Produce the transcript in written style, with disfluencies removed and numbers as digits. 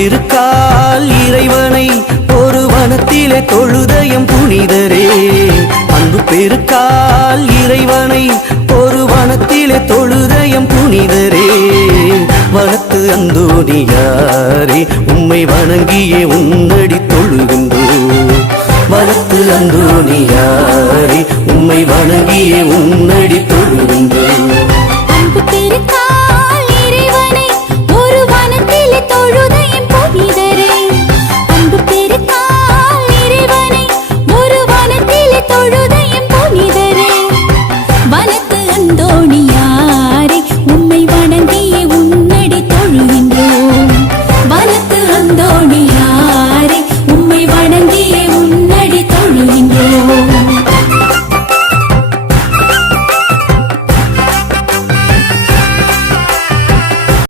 பெருக்கால் இறைவனை ஒரு வனத்திலே தொழுதயம் புனிதரே. அன்பு பெருக்கால் இறைவனை ஒரு வனத்திலே தொழுதயம் புனிதரே. வனத்து அந்தோணியாரே உம்மை வணங்கியே உன்னடி தொழுகின்றோம். வனத்து அந்தோணியாரே உம்மை வணங்கியே உன்னடி தொழுகின்றோம். அன்பு பெருக்கால்